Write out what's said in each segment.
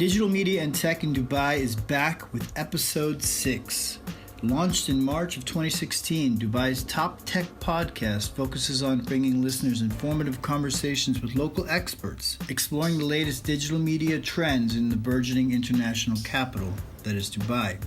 Digital Media and Tech in Dubai is back with episode 6. Launched in March of 2016, Dubai's top tech podcast focuses on bringing listeners informative conversations with local experts, exploring the latest digital media trends in the burgeoning international capital that is Dubai.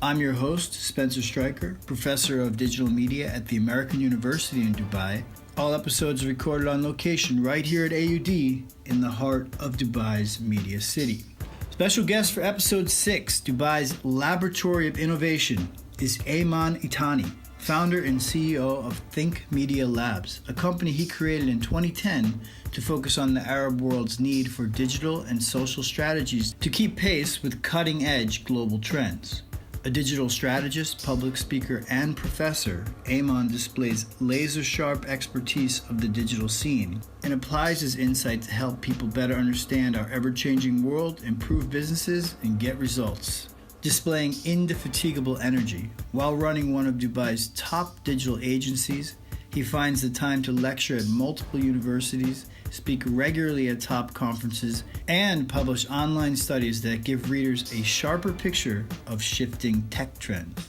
I'm your host, Spencer Stryker, professor of digital media at the American University in Dubai. All episodes are recorded on location right here at AUD in the heart of Dubai's media city. Special guest for episode 6, Dubai's Laboratory of Innovation, is Ayman Itani, founder and CEO of Think Media Labs, a company he created in 2010 to focus on the Arab world's need for digital and social strategies to keep pace with cutting-edge global trends. A digital strategist, public speaker, and professor, Ayman displays laser-sharp expertise of the digital scene and applies his insight to help people better understand our ever-changing world, improve businesses, and get results. Displaying indefatigable energy while running one of Dubai's top digital agencies, he finds the time to lecture at multiple universities, speak regularly at top conferences, and publish online studies that give readers a sharper picture of shifting tech trends.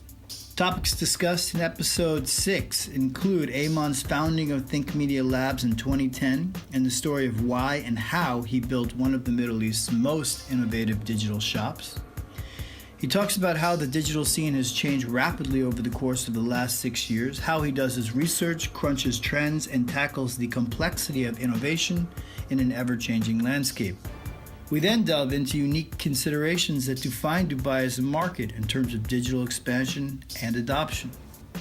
Topics discussed in episode 6 include Ayman's founding of Think Media Labs in 2010 and the story of why and how he built one of the Middle East's most innovative digital shops. He talks about how the digital scene has changed rapidly over the course of the last 6 years, how he does his research, crunches trends, and tackles the complexity of innovation in an ever-changing landscape. We then delve into unique considerations that define Dubai as a market in terms of digital expansion and adoption.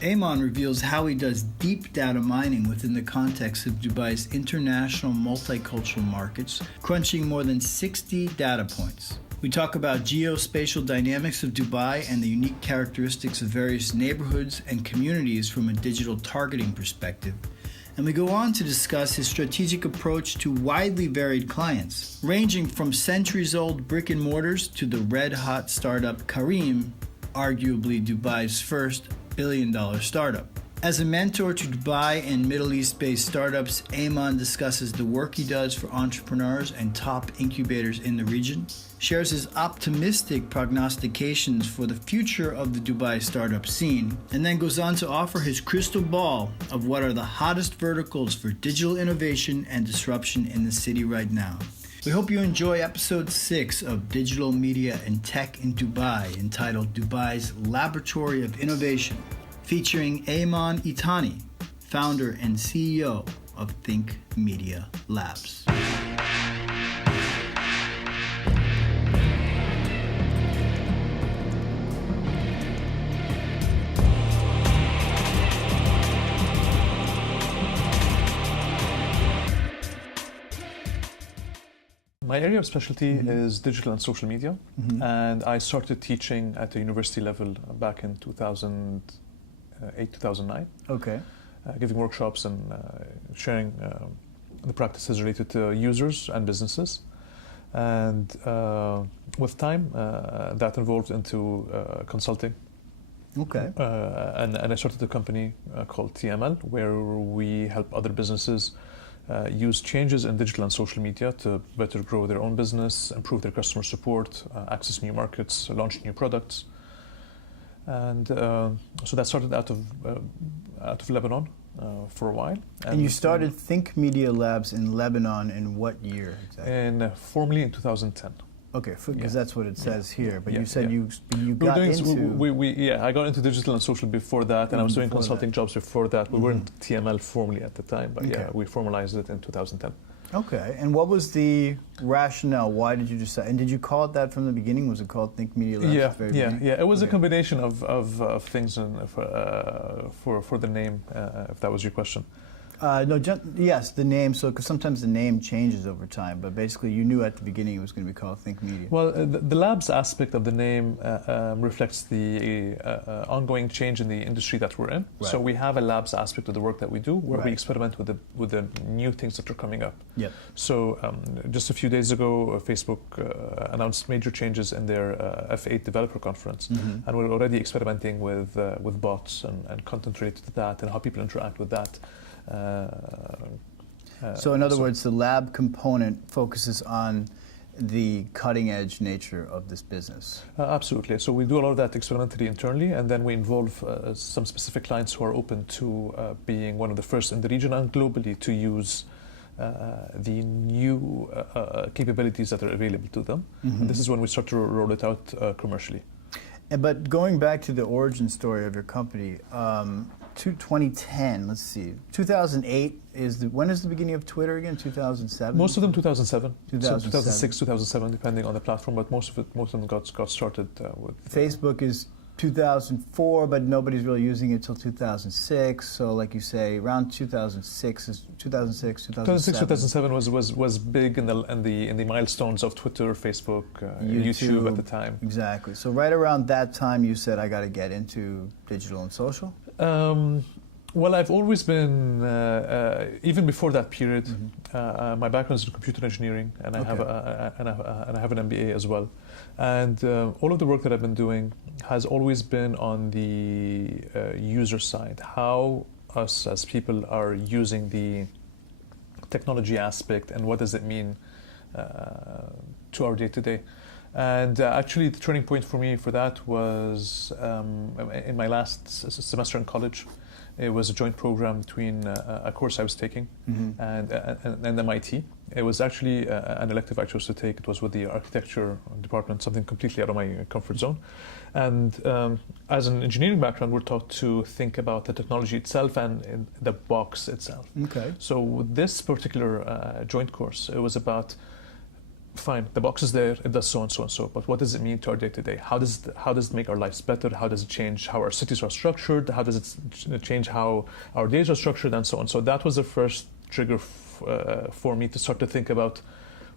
Ayman reveals how he does deep data mining within the context of Dubai's international multicultural markets, crunching more than 60 data points. We talk about geospatial dynamics of Dubai and the unique characteristics of various neighborhoods and communities from a digital targeting perspective. And we go on to discuss his strategic approach to widely varied clients, ranging from centuries-old brick and mortars to the red-hot startup Kareem, arguably Dubai's first billion-dollar startup. As a mentor to Dubai and Middle East-based startups, Ayman discusses the work he does for entrepreneurs and top incubators in the region, shares his optimistic prognostications for the future of the Dubai startup scene, and then goes on to offer his crystal ball of what are the hottest verticals for digital innovation and disruption in the city right now. We hope you enjoy episode 6 of Digital Media and Tech in Dubai, entitled Dubai's Laboratory of Innovation, featuring Ayman Itani, founder and CEO of Think Media Labs. My area of specialty is digital and social media, and I started teaching at the university level back in 2008, 2009. Okay. Giving workshops and sharing the practices related to users and businesses. And with time, that evolved into consulting. Okay. And I started a company called TML, where we help other businesses use changes in digital and social media to better grow their own business, improve their customer support, access new markets, launch new products. And so that started out of Lebanon for a while. And you started Think Media Labs in Lebanon in what year exactly? Formally in 2010. Okay, because that's what it says here. But you said you got into... I got into digital and social before that, and I was doing consulting jobs before that. We weren't TML formally at the time, but we formalized it in 2010. Okay, and what was the rationale? Why did you decide? And did you call it that from the beginning? Was it called Think Media Labs? Yeah. It was a combination of things for the name, if that was your question. Yes, the name. So, because sometimes the name changes over time, but basically, you knew at the beginning it was going to be called Think Media. Well, the labs aspect of the name reflects the ongoing change in the industry that we're in. Right. So we have a labs aspect of the work that we do, where we experiment with the new things that are coming up. Yep. So just a few days ago, Facebook announced major changes in their F8 developer conference, and we're already experimenting with bots and content related to that and how people interact with that. So in other words, the lab component focuses on the cutting edge nature of this business? Absolutely. So we do a lot of that experimentally internally, and then we involve some specific clients who are open to being one of the first in the region and globally to use the new capabilities that are available to them. Mm-hmm. And this is when we start to roll it out commercially. But going back to the origin story of your company, to 2010, let's see, 2008 when is the beginning of Twitter again? 2007? Most of them 2007. 2007. So 2006, 2007, depending on the platform, but most of them got started with... Facebook is 2004, but nobody's really using it till 2006. So, like you say, around 2006, 2007 was big in the milestones of Twitter, Facebook, YouTube at the time. Exactly. So, right around that time, you said, I got to get into digital and social. Well, I've always been, even before that period, Mm-hmm. my background is in computer engineering, and I have an MBA as well. And all of the work that I've been doing has always been on the user side, how us as people are using the technology aspect and what does it mean to our day-to-day. And actually the turning point for me for that was in my last semester in college. It was a joint program between a course I was taking and MIT. It was actually an elective I chose to take. It was with the architecture department, something completely out of my comfort zone. And as an engineering background, we're taught to think about the technology itself and in the box itself. Okay. So with this particular joint course, it was about, fine, the box is there, it does so and so and so, but what does it mean to our day-to-day? How does it make our lives better? How does it change how our cities are structured? How does it change how our days are structured, and so on? So that was the first trigger for me to start to think about,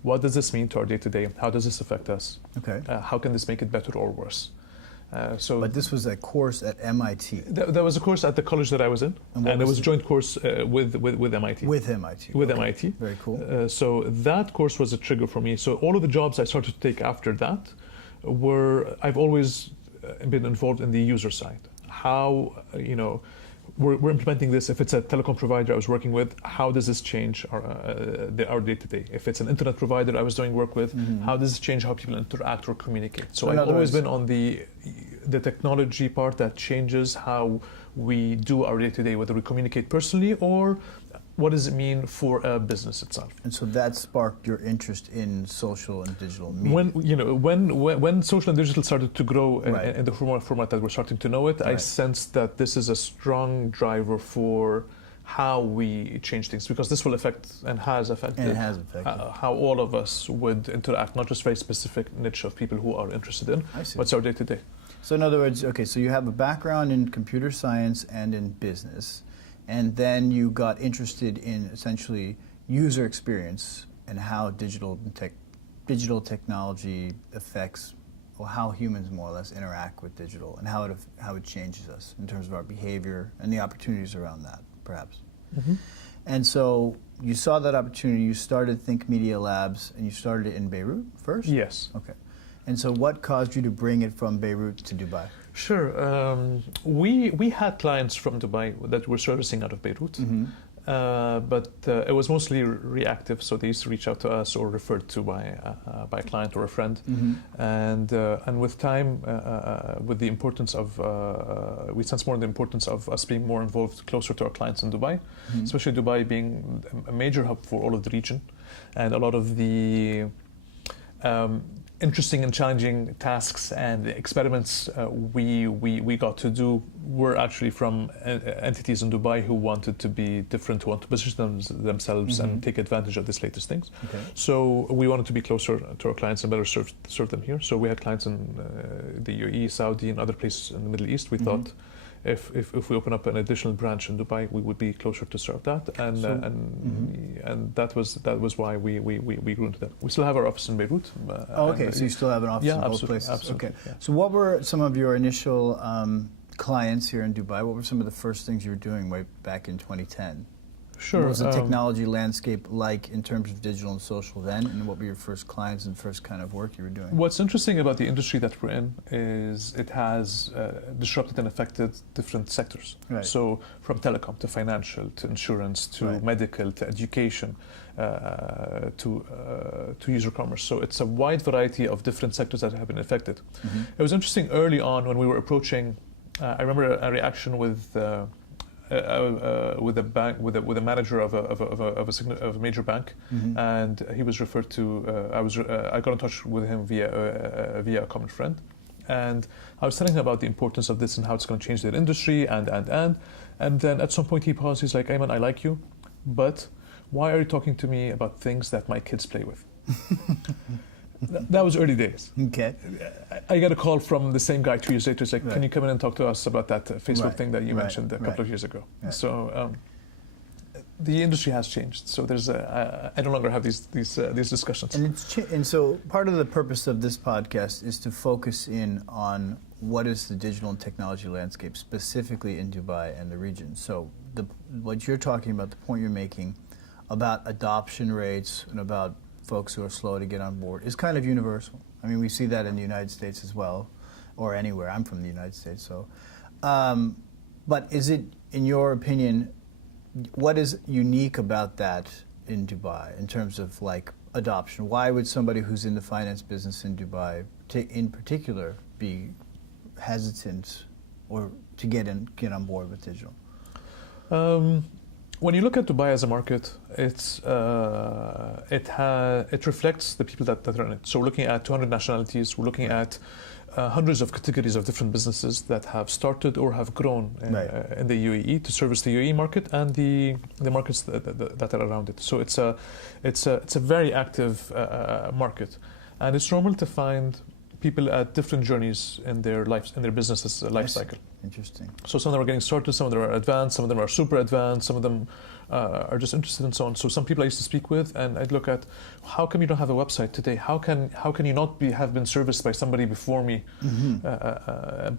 what does this mean to our day-to-day? How does this affect us? Okay. How can this make it better or worse? But this was a course at MIT. There was a course at the college that I was in, and it was a joint course with MIT. With MIT. With okay. MIT. Very cool. So that course was a trigger for me. So all of the jobs I started to take after that I've always been involved in the user side. How, we're implementing this. If it's a telecom provider I was working with, how does this change our day-to-day? If it's an internet provider I was doing work with, how does this change how people interact or communicate? So I've always been on the technology part that changes how we do our day-to-day, whether we communicate personally or what does it mean for a business itself. And so that sparked your interest in social and digital media. When social and digital started to grow Right. in the format that we're starting to know it, Right. I sensed that this is a strong driver for how we change things, because this will affect and has affected how all of us would interact, not just very specific niche of people who are interested in what's our day-to-day. So in other words, okay, so you have a background in computer science and in business, and then you got interested in essentially user experience and how digital technology affects, or how humans more or less interact with digital, and how it changes us in terms of our behavior and the opportunities around that, perhaps. Mm-hmm. And so you saw that opportunity, you started Think Media Labs, and you started it in Beirut first? Yes. Okay. And so what caused you to bring it from Beirut to Dubai? Sure. We had clients from Dubai that were servicing out of Beirut, but it was mostly reactive. So they used to reach out to us or referred to by a client or a friend. And with time, with the importance of, we sense more the importance of us being more involved, closer to our clients in Dubai, especially Dubai being a major hub for all of the region, and a lot of the interesting and challenging tasks and experiments we got to do were actually from entities in Dubai who wanted to be different, who want to position themselves and take advantage of this latest things. Okay. So we wanted to be closer to our clients and better serve them here. So we had clients in the UAE, Saudi, and other places in the Middle East. We thought if we open up an additional branch in Dubai, we would be closer to serve that, and that was why we grew into that. We still have our office in Beirut. Okay, so you still have an office in both places. Absolutely. Okay. Yeah. So what were some of your initial clients here in Dubai? What were some of the first things you were doing way back in 2010? Sure. What was the technology landscape like in terms of digital and social then, and what were your first clients and first kind of work you were doing? What's interesting about the industry that we're in is it has disrupted and affected different sectors. Right. So from telecom to financial to insurance to Right. medical to education to user commerce. So it's a wide variety of different sectors that have been affected. It was interesting early on when we were approaching. I remember a reaction with a bank, with a manager of a major bank, and he was referred to. I got in touch with him via a common friend, and I was telling him about the importance of this and how it's going to change their industry, and then at some point he paused. He's like, "Ayman, I like you, but why are you talking to me about things that my kids play with?" That was early days. Okay. I got a call from the same guy 2 years later. He's like, Right. "Can you come in and talk to us about that Facebook Right. thing that you Right. mentioned a couple of years ago?" Right. So the industry has changed. So there's I no longer have these discussions. And so part of the purpose of this podcast is to focus in on what is the digital and technology landscape specifically in Dubai and the region. So what you're talking about, the point you're making about adoption rates and about folks who are slow to get on board is kind of universal. I mean, we see that in the United States as well, or anywhere. I'm from the United States, so. But is it, in your opinion, what is unique about that in Dubai in terms of like adoption? Why would somebody who's in the finance business in Dubai, in particular, be hesitant or to get on board with digital? When you look at Dubai as a market, it reflects the people that are in it. So we're looking at 200 nationalities. We're looking at hundreds of categories of different businesses that have started or have grown in the UAE to service the UAE market and the markets that are around it. So it's a very active market, and it's normal to find people at different journeys in their lives, in their business's life cycle. Interesting. So some of them are getting started, some of them are advanced, some of them are super advanced, some of them are just interested and so on. So some people I used to speak with, and I'd look at, how come you don't have a website today? How can you not have been serviced by somebody before me?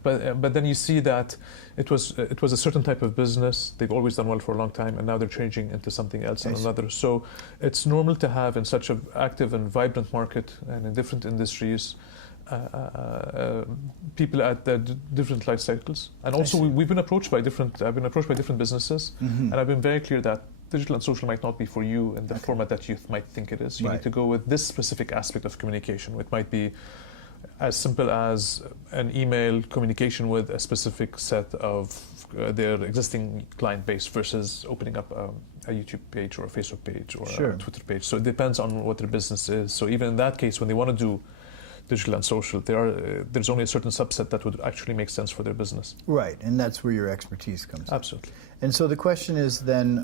But then you see that it was a certain type of business. They've always done well for a long time, and now they're changing into something else and another. So it's normal to have in such an active and vibrant market and in different industries. People at different life cycles, and also I've been approached by different businesses, and I've been very clear that digital and social might not be for you in the format that you might think it is. You need to go with this specific aspect of communication. It might be as simple as an email communication with a specific set of their existing client base versus opening up a YouTube page or a Facebook page or a Twitter page. So it depends on what their business is. So even in that case, when they want to do digital and social, there's only a certain subset that would actually make sense for their business. Right, and that's where your expertise comes in. Absolutely. And so the question is then,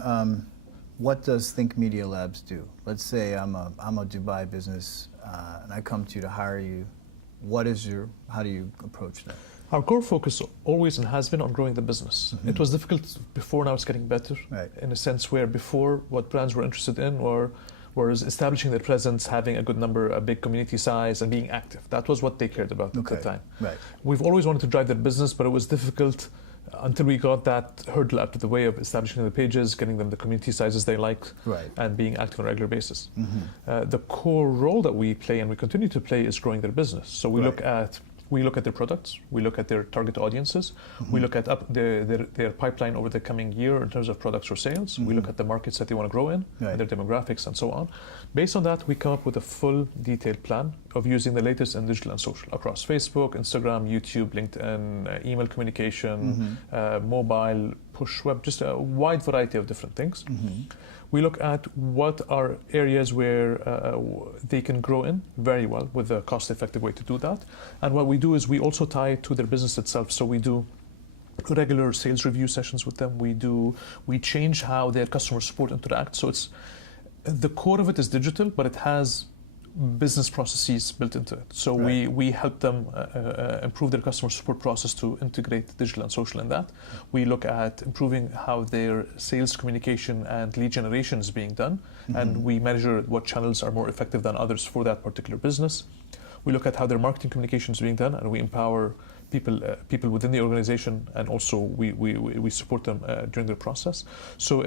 what does Think Media Labs do? Let's say I'm a Dubai business, and I come to you to hire you. How do you approach that? Our core focus always and has been on growing the business. It was difficult before, now it's getting better. Right. In a sense where before what brands were interested in was establishing their presence, having a good number, a big community size, and being active. That was what they cared about at the time. Right. We've always wanted to drive their business, but it was difficult until we got that hurdle out of the way of establishing the pages, getting them the community sizes they liked, and being active on a regular basis. The core role that we play and we continue to play is growing their business. So we look at their products, we look at their target audiences, we look at their pipeline over the coming year in terms of products or sales, we look at the markets that they want to grow in, and their demographics and so on. Based on that, we come up with a full detailed plan of using the latest in digital and social across Facebook, Instagram, YouTube, LinkedIn, email communication, mobile, push web, just a wide variety of different things. We look at what are areas where they can grow in very well with a cost-effective way to do that. And what we do is we also tie it to their business itself. So we do regular sales review sessions with them. We change how their customer support interacts. So it's the core of it is digital, but it has business processes built into it. So we help them improve their customer support process to integrate digital and social in that. We look at improving how their sales communication and lead generation is being done, and we measure what channels are more effective than others for that particular business. We look at how their marketing communication is being done, and we empower people within the organization, and also we support them during their process. So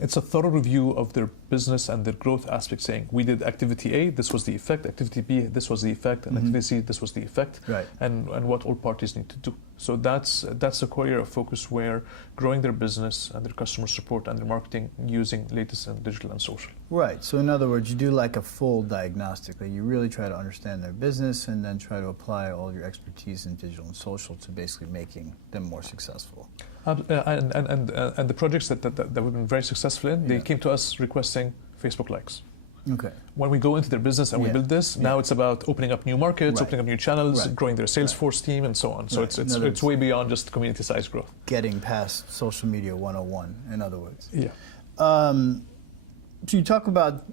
It's a thorough review of their business and their growth aspect, saying we did activity A, this was the effect, activity B, this was the effect, and activity C, this was the effect, right. and what all parties need to do. So that's a core area of focus where growing their business and their customer support and their marketing using latest in digital and social. Right. So in other words, you do like a full diagnostic. Like you really try to understand their business and then try to apply all your expertise in digital and social to basically making them more successful. And the projects that we've been very successful in, they came to us requesting Facebook likes. Okay. When we go into their business and we build this, now it's about opening up new markets, opening up new channels, growing their Salesforce team, and so on. So it's way beyond just community size growth. Getting past social media 101, in other words. Yeah. So you talk about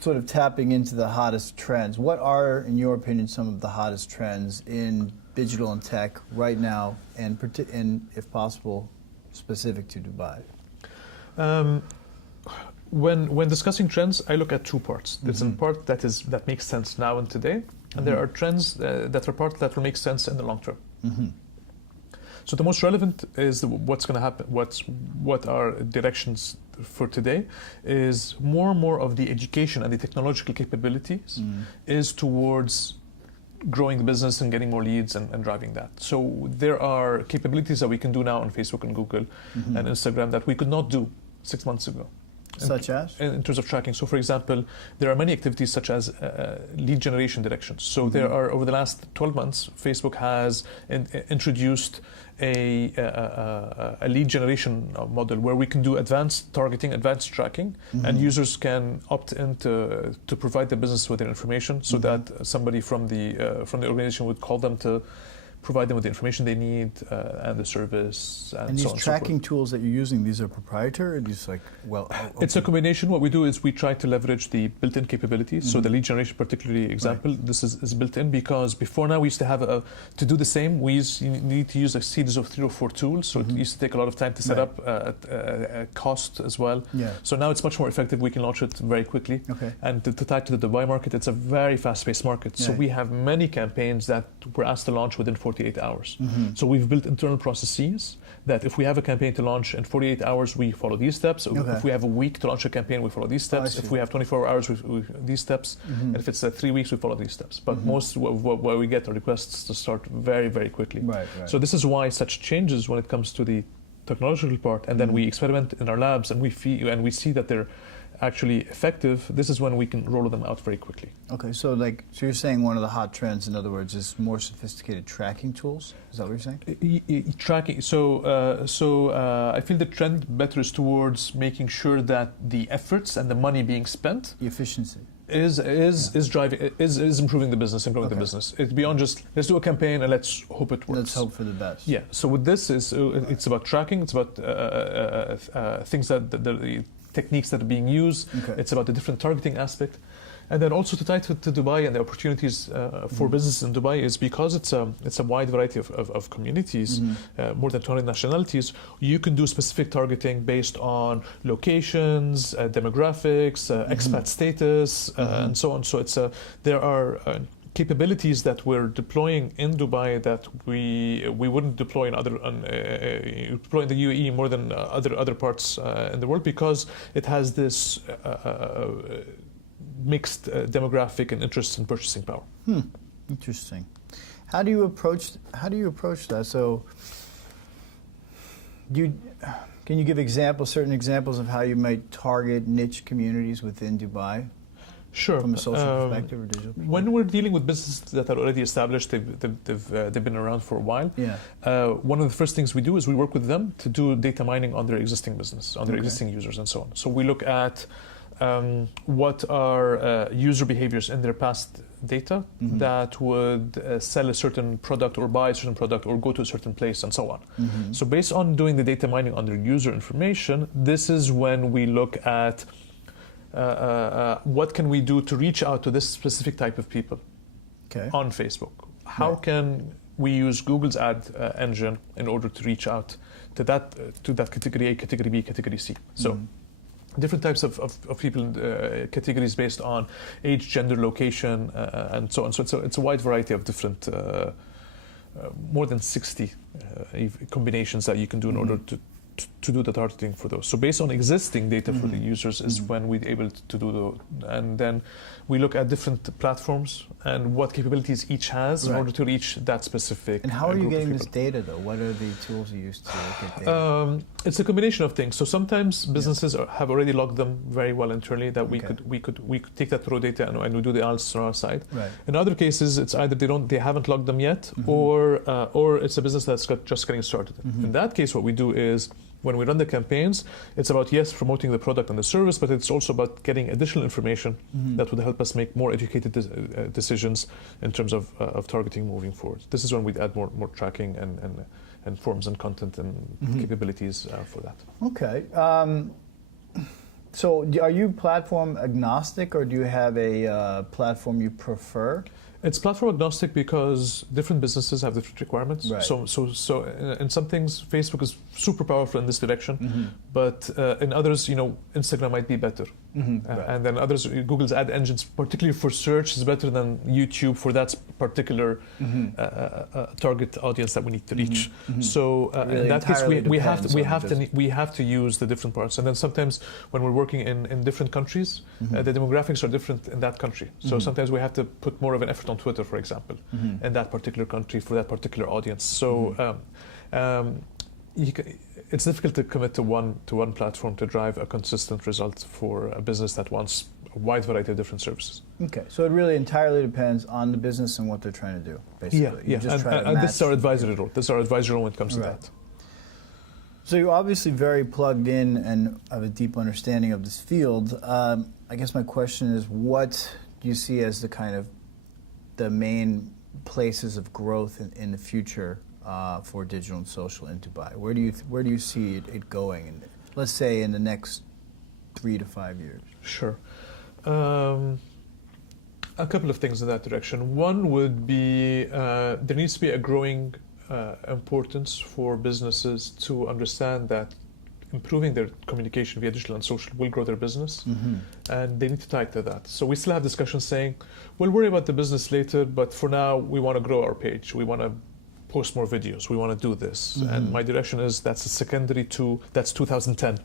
sort of tapping into the hottest trends. What are, in your opinion, some of the hottest trends in digital and tech right now, and if possible, specific to Dubai? When discussing trends, I look at two parts. There's a part that makes sense now and today, and there are trends that are part that will make sense in the long term. So the most relevant is what's going to happen. What are directions for today is more and more of the education and the technological capabilities is towards growing the business and getting more leads and driving that. So there are capabilities that we can do now on Facebook and Google and Instagram that we could not do 6 months ago. Such as? In terms of tracking. So for example, there are many activities such as lead generation directions. So there are, over the last 12 months, Facebook has introduced a lead generation model where we can do advanced targeting, advanced tracking, and users can opt in to provide the business with their information so that somebody from the organization would call them to provide them with the information they need and the service and these so on. tracking tools that you're using, these are proprietary, or these It's a combination. What we do is we try to leverage the built-in capabilities. So the lead generation, particularly example, this is built in because before now we used to have to do the same. You need to use a series of 3 or 4 tools. So it used to take a lot of time to set up, cost as well. Yeah. So now it's much more effective. We can launch it very quickly. Okay. And to tie to the Dubai market, it's a very fast-paced market. So we have many campaigns that we're asked to launch within 48 hours. So we've built internal processes that if we have a campaign to launch in 48 hours, we follow these steps. If we have a week to launch a campaign, we follow these steps. If we have 24 hours, we these steps. And if it's 3 weeks, we follow these steps. But most where we get our requests to start very, very quickly. Right. So this is why such changes when it comes to the technological part, and then we experiment in our labs and we see that they're actually effective. This is when we can roll them out very quickly. Okay, so you're saying one of the hot trends, in other words, is more sophisticated tracking tools? Is that what you're saying? Tracking. So I feel the trend better is towards making sure that the efforts and the money being spent, the efficiency, is improving the business and growing the business. It's beyond just let's do a campaign and let's hope it works. Let's hope for the best. Yeah. So with this it's about tracking. It's about things that the techniques that are being used. It's about the different targeting aspect. And then also to tie to Dubai and the opportunities for business in Dubai is because it's a wide variety of communities, more than 200 nationalities. You can do specific targeting based on locations, demographics, expat status, and so on. So there are capabilities that we're deploying in Dubai that we wouldn't deploy in deploy in the UAE more than other parts in the world because it has this mixed demographic and interests in purchasing power. Interesting. How do you approach that? So can you give certain examples of how you might target niche communities within Dubai? Sure. From a social perspective or digital perspective? When we're dealing with businesses that are already established, they've been around for a while. One of the first things we do is we work with them to do data mining on their existing business, on their existing users and so on. So we look at what are user behaviors in their past data that would sell a certain product or buy a certain product or go to a certain place and so on. So based on doing the data mining on their user information, this is when we look at what can we do to reach out to this specific type of people on Facebook? How can we use Google's ad engine in order to reach out to that category A, category B, category C? So different types of people, categories based on age, gender, location, and so on. So it's a wide variety of different, more than 60 combinations that you can do in order to do the targeting for those. So based on existing data for the users is when we're able to do and then we look at different platforms and what capabilities each has in order to reach that specific. And how are you getting this data though? What are the tools you use to look at data? It's a combination of things. So sometimes businesses have already logged them very well internally that we could take that raw data and we do the analysis on our side. Right. In other cases, it's either they haven't logged them yet, or it's a business that's just getting started. In that case, what we do is when we run the campaigns, it's about, yes, promoting the product and the service, but it's also about getting additional information that would help us make more educated decisions in terms of targeting moving forward. This is when we'd add more tracking and forms and content and capabilities for that. Okay. So are you platform agnostic, or do you have a platform you prefer? It's platform agnostic because different businesses have different requirements. Right. So in some things, Facebook is super powerful in this direction, but in others, Instagram might be better. And then others, Google's ad engines, particularly for search, is better than YouTube for that particular target audience that we need to reach. So really in that case, we have to use the different parts. And then sometimes when we're working in different countries, the demographics are different in that country. So sometimes we have to put more of an effort on Twitter, for example, in that particular country for that particular audience. So it's difficult to commit to one platform to drive a consistent result for a business that wants a wide variety of different services. Okay, so it really entirely depends on the business and what they're trying to do, basically. Yeah. And this is our advisory role. This is our advisory role when it comes to that. So you're obviously very plugged in and have a deep understanding of this field. I guess my question is, what do you see as the main places of growth in the future for digital and social in Dubai? Where do you see it going? Let's say in the next 3 to 5 years. Sure. A couple of things in that direction. One would be there needs to be a growing importance for businesses to understand that improving their communication via digital and social will grow their business, and they need to tie to that. So we still have discussions saying, we'll worry about the business later, but for now we want to grow our page, we want to post more videos, we want to do this. And my direction is that's a secondary to, that's 2010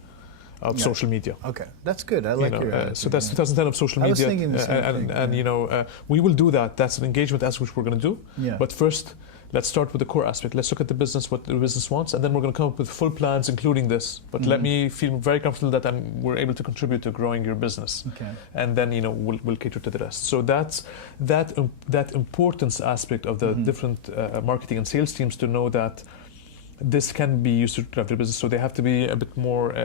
of social media. Okay, that's good. I like your attitude. So that's 2010 of social media. I was thinking the same thing. And we will do that. That's an engagement as which we're going to do. Yeah. But first, let's start with the core aspect. Let's look at the business, what the business wants, and then we're going to come up with full plans, including this. But let me feel very comfortable that we're able to contribute to growing your business. Okay. And then we'll cater to the rest. So that's that importance aspect of the different marketing and sales teams to know that this can be used to drive their business. So they have to be a bit more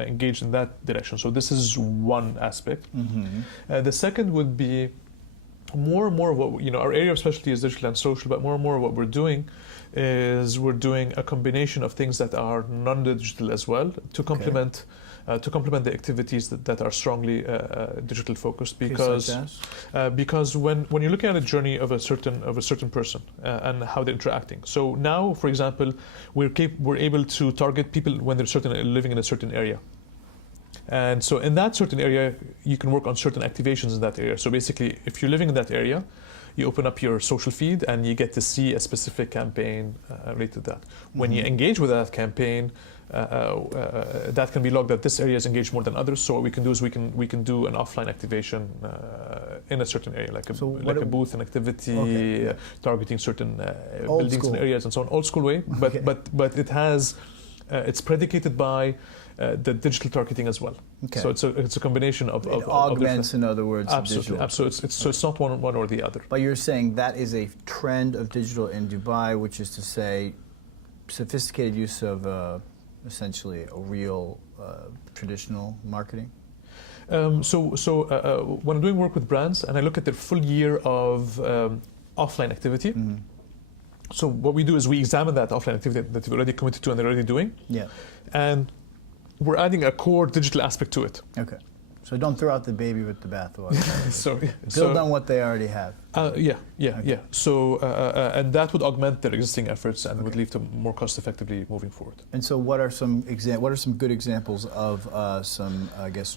engaged in that direction. So this is one aspect. The second would be more and more of what, our area of specialty is digital and social, but more and more of what we're doing is we're doing a combination of things that are non-digital as well to complement the activities that are strongly digital focused, because when you're looking at a journey of a certain person and how they're interacting. So now, for example, we're able to target people when they're living in a certain area. And so in that certain area, you can work on certain activations in that area. So basically, if you're living in that area, you open up your social feed and you get to see a specific campaign related to that. When you engage with that campaign, that can be logged that this area is engaged more than others. So what we can do is we can do an offline activation in a certain area, like a booth, an activity, targeting certain buildings and areas and so on. Old school way, but it has it's predicated by the digital targeting as well. Okay. So it's a combination of augments, in other words, absolutely. So it's not one or the other. But you're saying that is a trend of digital in Dubai, which is to say, sophisticated use of essentially a real traditional marketing. So when I'm doing work with brands and I look at their full year of offline activity. So what we do is we examine that offline activity that they've already committed to and they're already doing. Yeah. And we're adding a core digital aspect to it. Okay. So don't throw out the baby with the bathwater. Sorry. Build on what they already have. Yeah. So and that would augment their existing efforts and would lead to more cost effectively moving forward. And so what are some good examples of some, I guess,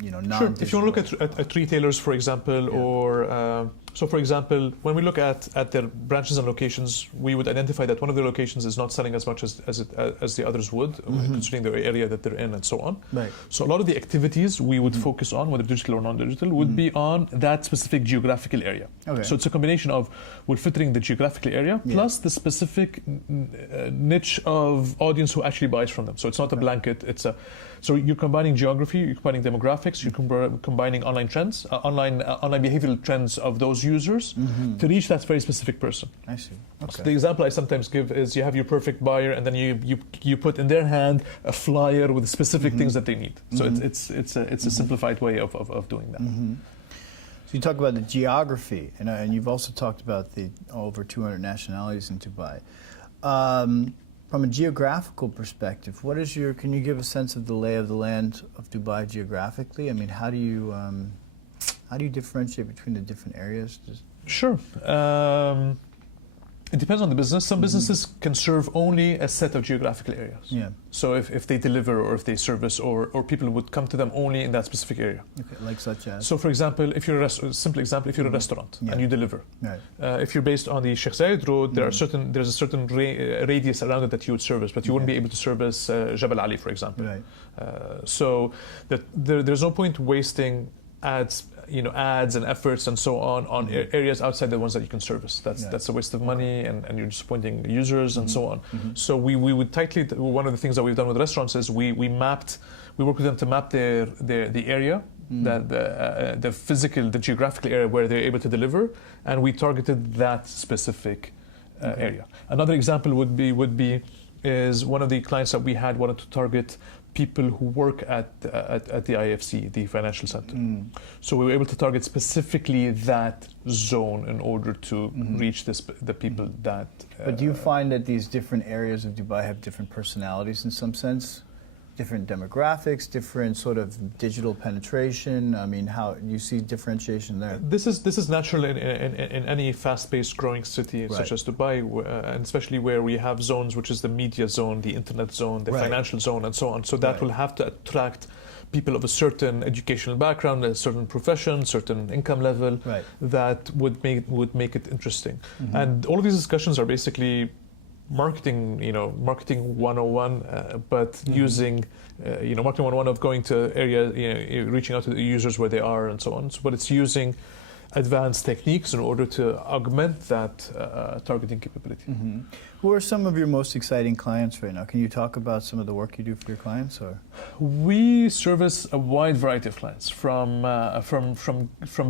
non-digital. Sure. If you want to look at retailers, for example, or so, for example, when we look at their branches and locations, we would identify that one of their locations is not selling as much as the others would, considering the area that they're in and so on. Right. So a lot of the activities we would focus on, whether digital or non-digital, would be on that specific geographical area. Okay. So it's a combination of we're filtering the geographical area plus the specific niche of audience who actually buys from them. So it's not a blanket. So you're combining geography, you're combining demographics, you're combining online trends, online behavioral trends of those users to reach that very specific person. I see. Okay. So the example I sometimes give is you have your perfect buyer, and then you put in their hand a flyer with specific things that they need. So it's a simplified way of doing that. So you talk about the geography, and you've also talked about the over 200 nationalities in Dubai. From a geographical perspective, can you give a sense of the lay of the land of Dubai geographically? I mean, how do you differentiate between the different areas? Sure. It depends on the business. Some businesses can serve only a set of geographical areas. Yeah. So if they deliver or if they service or people would come to them only in that specific area. Okay, like such as? So for example, if you're simple example, if you're a restaurant and you deliver, if you're based on the Sheikh Zayed road, there's a certain radius around it that you would service, but you wouldn't be able to service Jabal Ali, for example. Right. So there's no point wasting ads and efforts and so on areas outside the ones that you can service. That's a waste of money, and you're disappointing users and so on. So we would tightly. One of the things that we've done with restaurants is we work with them to map the area, the geographical area where they're able to deliver, and we targeted that specific area. Another example would be is one of the clients that we had wanted to target people who work at the IFC, the financial center. So we were able to target specifically that zone in order to reach the people that... But do you find that these different areas of Dubai have different personalities in some sense? Different demographics, different sort of digital penetration? I mean, how do you see differentiation there? This is natural in any fast-paced growing city such as Dubai, and especially where we have zones, which is the media zone, the internet zone, the financial zone, and so on. So that will have to attract people of a certain educational background, a certain profession, certain income level, that would make it interesting. And all of these discussions are basically marketing 101, but using marketing 101 of going to area, reaching out to the users where they are and so on. But it's using advanced techniques in order to augment that targeting capability. Who are some of your most exciting clients right now? Can you talk about some of the work you do for your clients? Or we service a wide variety of clients, from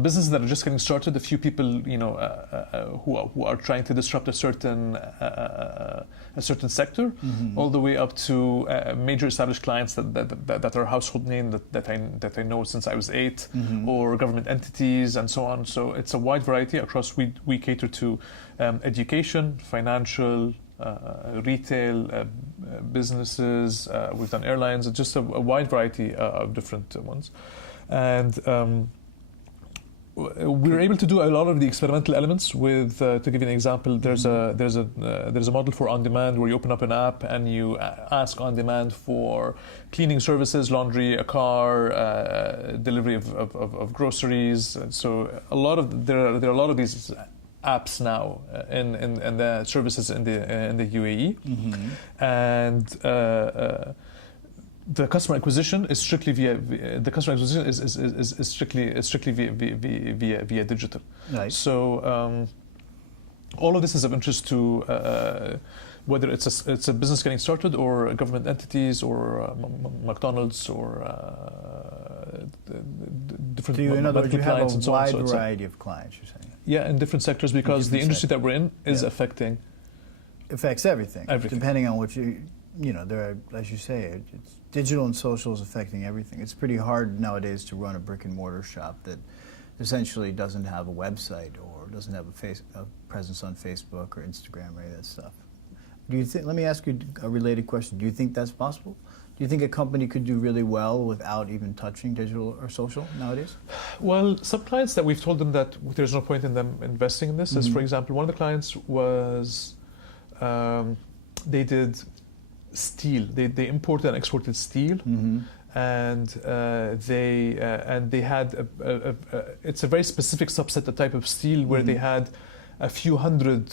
businesses that are just getting started, a few people who are trying to disrupt a certain sector, all the way up to major established clients that are household name that I know since I was 8, or government entities and so on. So it's a wide variety across. We cater to education, financial, retail, businesses. We've done airlines, just a wide variety of different ones, and we're able to do a lot of the experimental elements with. To give you an example, there's a model for on demand where you open up an app and you ask on demand for cleaning services, laundry, a car, delivery of groceries. So there are a lot of these apps now in the services in the UAE, and the customer acquisition is strictly via digital. Nice. So all of this is of interest to whether it's a business getting started, or government entities, or McDonald's, or different. So in other words, you have a wide variety of clients, you're saying? Yeah, in different sectors, because the industry that we're in is affects everything. Depending on what there are, as you say, it's digital and social is affecting everything. It's pretty hard nowadays to run a brick and mortar shop that essentially doesn't have a website or doesn't have a presence on Facebook or Instagram or any of that stuff. Let me ask you a related question. Do you think that's possible? Do you think a company could do really well without even touching digital or social nowadays? Well, some clients that we've told them that there's no point in them investing in this is, for example, one of the clients was, they did steel. They imported and exported steel, and they had it's a very specific subset, a type of steel where they had a few hundred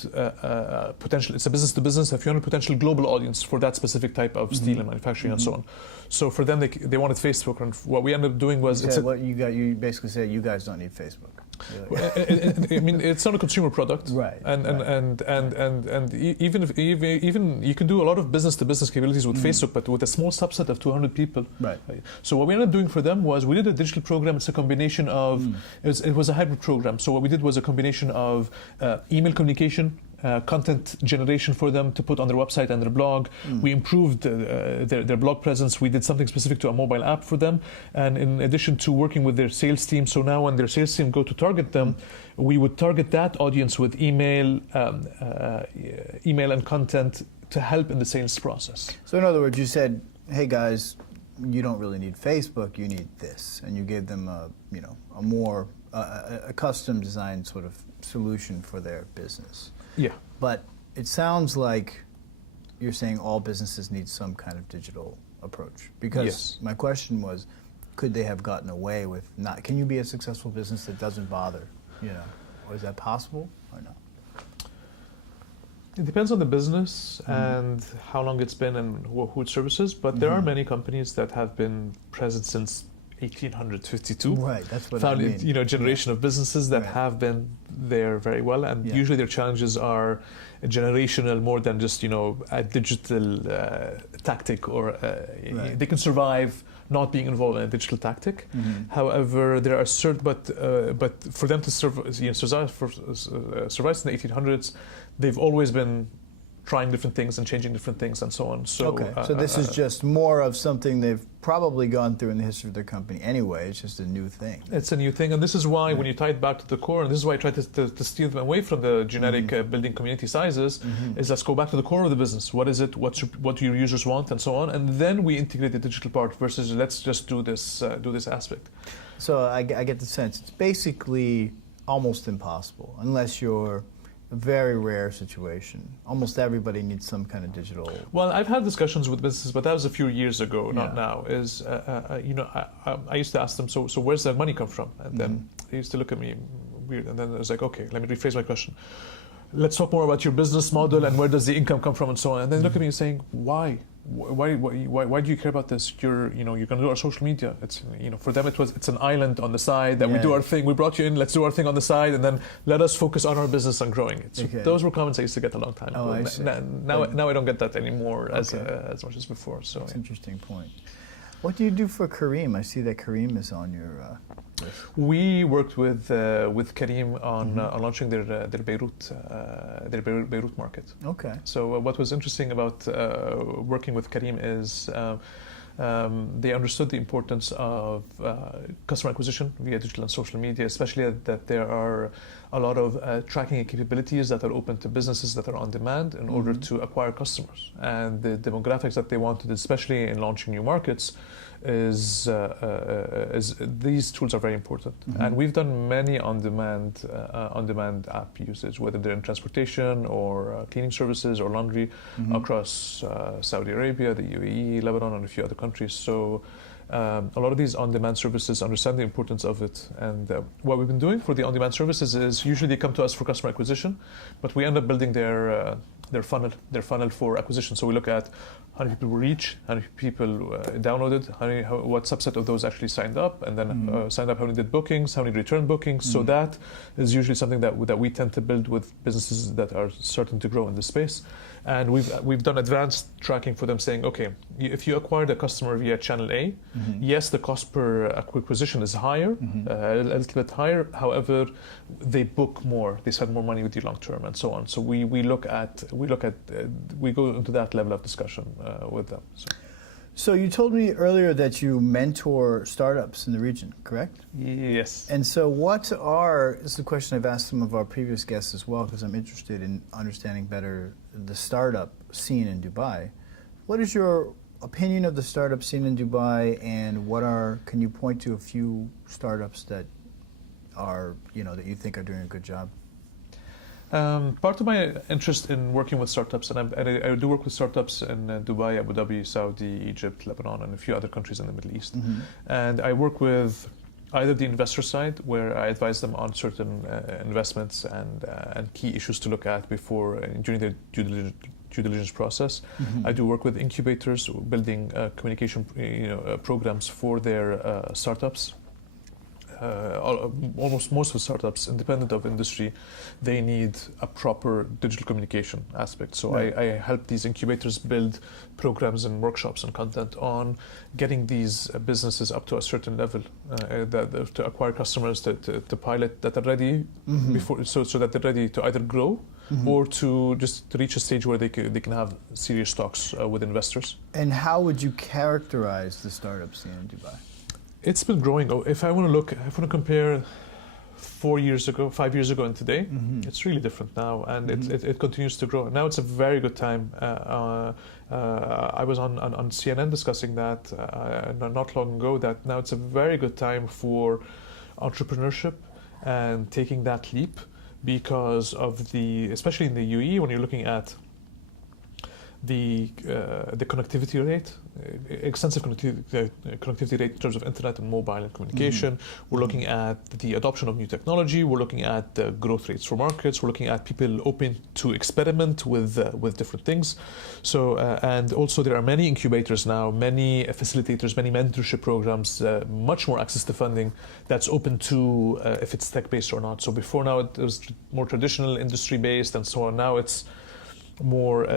potential. It's a business to business, a few hundred potential global audience for that specific type of steel and manufacturing and so on. So for them, they wanted Facebook, and what we ended up doing was you basically said you guys don't need Facebook. I mean, it's not a consumer product, right? And even you can do a lot of business to business capabilities with Facebook, but with a small subset of 200 people. Right. So what we ended up doing for them was we did a digital program. It's a combination of it was a hybrid program. So what we did was a combination of email communication, content generation for them to put on their website and their blog. We improved their blog presence. We did something specific to a mobile app for them. And in addition to working with their sales team, so now when their sales team go to target them, we would target that audience with email and content to help in the sales process. So in other words, you said, hey guys, you don't really need Facebook, you need this. And you gave them a more custom designed sort of solution for their business. Yeah. But it sounds like you're saying all businesses need some kind of digital approach. Because my question was, could they have gotten away with not? Can you be a successful business that doesn't bother? Or is that possible or no? It depends on the business and how long it's been and who it services. But there are many companies that have been present since 1852. Right, that's what found I mean. Generation of businesses that have been there very well, and usually their challenges are generational more than just a digital tactic or they can survive not being involved in a digital tactic. However, there are certain, but for them to survive in the 1800s, they've always been trying different things and changing different things and so on. So, so this is just more of something they've probably gone through in the history of their company anyway. It's just a new thing. It's a new thing, and this is why when you tie it back to the core, and this is why I try to steer them away from the generic building community sizes, is let's go back to the core of the business. What is it? What do your users want, and so on, and then we integrate the digital part versus let's just do this aspect. So I get the sense it's basically almost impossible unless you're a very rare situation. Almost everybody needs some kind of digital. Well, I've had discussions with businesses, but that was a few years ago, not now. I used to ask them, so where's that money come from? And then they used to look at me weird, and then I was like, okay, let me rephrase my question. Let's talk more about your business model and where does the income come from and so on. And then look at me saying, why? Why do you care about this? You're going to do our social media. It's for them it's an island on the side that we do our thing. We brought you in. Let's do our thing on the side, and then let us focus on our business and growing it. So those were comments I used to get a long time ago. I see. Now I don't get that anymore as much as before. So that's an interesting point. What do you do for Kareem? I see that Kareem is on your list. We worked with Kareem on launching their Beirut market. Okay. So what was interesting about working with Kareem is they understood the importance of customer acquisition via digital and social media, especially that there are a lot of tracking capabilities that are open to businesses that are on demand in order to acquire customers. And the demographics that they wanted, especially in launching new markets, is these tools are very important. And we've done many on-demand app usage, whether they're in transportation or cleaning services or laundry across Saudi Arabia, the UAE, Lebanon, and a few other countries. So a lot of these on-demand services understand the importance of it, and what we've been doing for the on-demand services is usually they come to us for customer acquisition, but we end up building their funnel for acquisition. So we look at how many people we reach, how many people downloaded, what subset of those actually signed up, and then signed up, how many did bookings, how many returned bookings. So that is usually something that we tend to build with businesses that are certain to grow in this space. And we've done advanced tracking for them, saying, okay, if you acquired a customer via channel A, yes, the cost per acquisition is higher, a little bit higher. However, they book more, they spend more money with you long term, and so on. So we go into that level of discussion with them. So you told me earlier that you mentor startups in the region, correct? Yes. And so this is a question I've asked some of our previous guests as well, because I'm interested in understanding better the startup scene in Dubai. What is your opinion of the startup scene in Dubai, and can you point to a few startups that are, that you think are doing a good job? Part of my interest in working with startups, and I do work with startups in Dubai, Abu Dhabi, Saudi, Egypt, Lebanon, and a few other countries in the Middle East. Mm-hmm. And I work with either the investor side, where I advise them on certain investments and key issues to look at before during their due diligence process. Mm-hmm. I do work with incubators, building communication programs for their startups. Almost most of the startups, independent of industry, they need a proper digital communication aspect. So right. I help these incubators build programs and workshops and content on getting these businesses up to a certain level, to acquire customers, to pilot that are ready mm-hmm. before, so that they're ready to either grow mm-hmm. or to just reach a stage where they can have serious talks with investors. And how would you characterize the startup scene in Dubai? It's been growing. If I want to compare 5 years ago and today, mm-hmm. it's really different now, and mm-hmm. it continues to grow. Now it's a very good time. I was on CNN discussing that not long ago, that now it's a very good time for entrepreneurship and taking that leap, because of especially in the UAE, when you're looking at the connectivity rate, extensive connectivity rate in terms of internet and mobile and communication. Mm-hmm. We're looking at the adoption of new technology. We're looking at the growth rates for markets. We're looking at people open to experiment with different things. So and also there are many incubators now, many facilitators, many mentorship programs, much more access to funding that's open to if it's tech-based or not. So before now it was more traditional industry-based and so on. Now it's more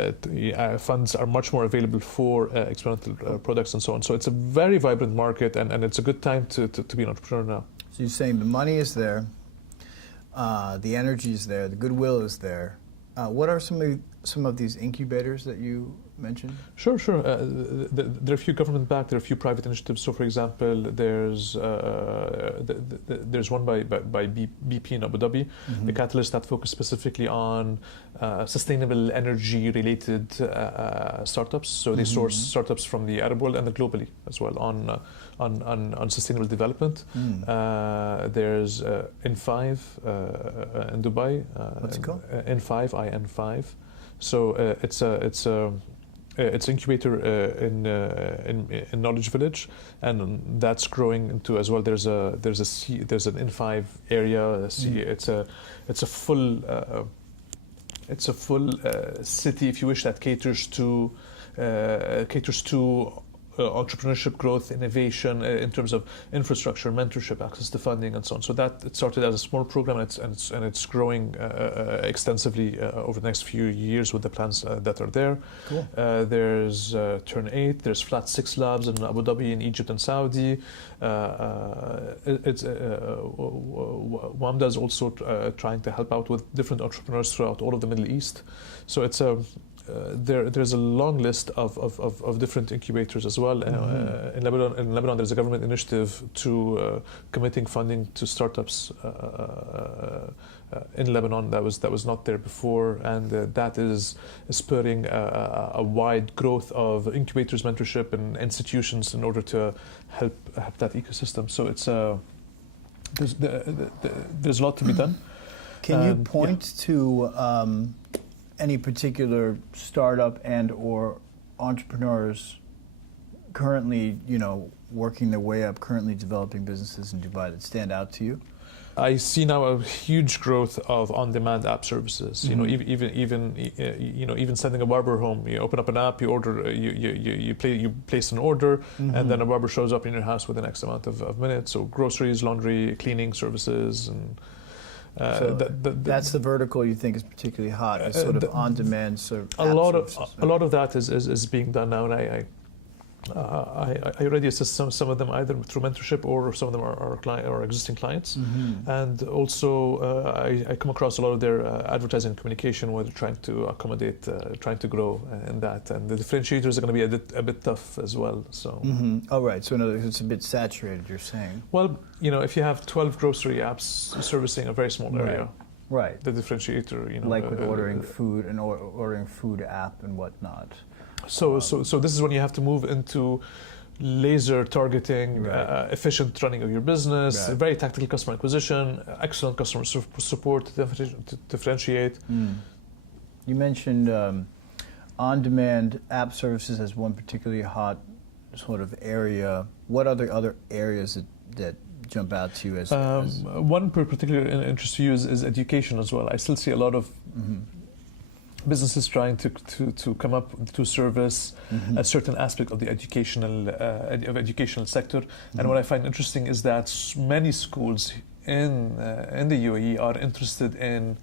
funds are much more available for experimental products and so on. So it's a very vibrant market, and it's a good time to be an entrepreneur now. So you're saying the money is there, the energy is there, the goodwill is there. What are some of these incubators that you mentioned? Sure. There are a few government-backed, there are a few private initiatives. So, for example, there's one by BP in Abu Dhabi, mm-hmm. the Catalyst, that focus specifically on sustainable energy-related startups. So they mm-hmm. source startups from the Arab world and globally as well on sustainable development. Mm. There's N5 in Dubai. What's it called? N5, IN5. So it's incubator in Knowledge Village, and that's growing into as well. There's an N5 area. It's a full city, if you wish, that caters to entrepreneurship, growth, innovation in terms of infrastructure, mentorship, access to funding, and so on. So that it started as a small program, and it's growing extensively over the next few years with the plans that are there. Cool. There's Turn 8. There's Flat 6 Labs in Abu Dhabi, in Egypt, and Saudi. WAMDA is also trying to help out with different entrepreneurs throughout all of the Middle East. So it's there's a long list of different incubators as well. Mm-hmm. In Lebanon, there's a government initiative to committing funding to startups in Lebanon that was not there before, and that is spurring a wide growth of incubators, mentorship, and institutions in order to help that ecosystem. So it's there's a lot to be done. Can you point to any particular startup and or entrepreneurs currently, working their way up, currently developing businesses in Dubai that stand out to you? I see now a huge growth of on-demand app services. Mm-hmm. Even sending a barber home. You open up an app, you order, you place an order, mm-hmm. and then a barber shows up in your house within X amount of minutes. So groceries, laundry, cleaning services, and that's the vertical you think is particularly hot, as sort of on-demand services. A lot of that is being done now, and I already assist some of them either through mentorship, or some of them are existing clients. Mm-hmm. And also I come across a lot of their advertising and communication where they're trying to accommodate, trying to grow in that. And the differentiators are going to be a bit tough as well. So. Mm-hmm. Oh, right. So in other words, it's a bit saturated, you're saying. Well, if you have 12 grocery apps servicing a very small area. Right. The differentiator, like with ordering food and ordering food app and whatnot. So this is when you have to move into laser targeting, efficient running of your business, very tactical customer acquisition, excellent customer support to differentiate. You mentioned on-demand app services as one particularly hot sort of area. What are the other areas that jump out to you as one particular interest to you is education as well. I still see a lot of businesses trying to come up to service a certain aspect of the educational sector. And what I find interesting is that many schools in the UAE are interested in,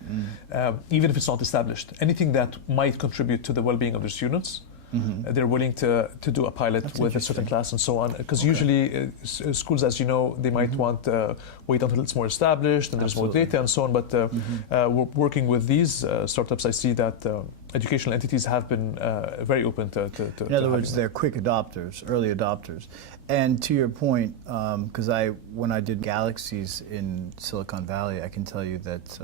even if it's not established, anything that might contribute to the well-being of their students. They're willing to do a pilot with a certain class and so on. Because usually schools, as you know, they might want to wait until it's more established and there's more data and so on. But working with these startups, I see that educational entities have been very open to in other words, they're quick adopters, early adopters. And to your point, because when I did Galaxies in Silicon Valley, I can tell you that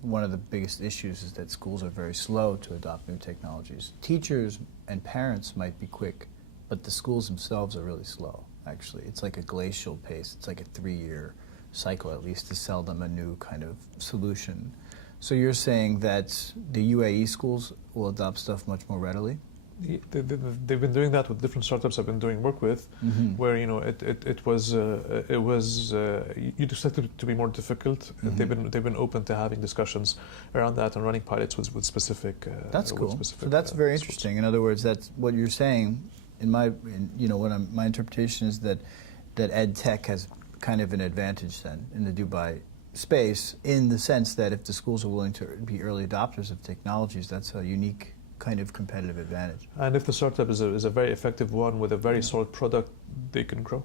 one of the biggest issues is that schools are very slow to adopt new technologies. Teachers and parents might be quick, but the schools themselves are really slow, actually. It's like a glacial pace. It's like a 3-year cycle, at least, to sell them a new kind of solution. So you're saying that the UAE schools will adopt stuff much more readily? They've been doing that with different startups I've been doing work with, where it was you'd expect it to be more difficult. They've been open to having discussions around that and running pilots with specific. That's cool. So that's very interesting. In other words, that's what you're saying. My interpretation is that ed tech has kind of an advantage then in the Dubai space, in the sense that if the schools are willing to be early adopters of technologies, that's a unique kind of competitive advantage. And if the startup is a very effective one with a very solid product, they can grow.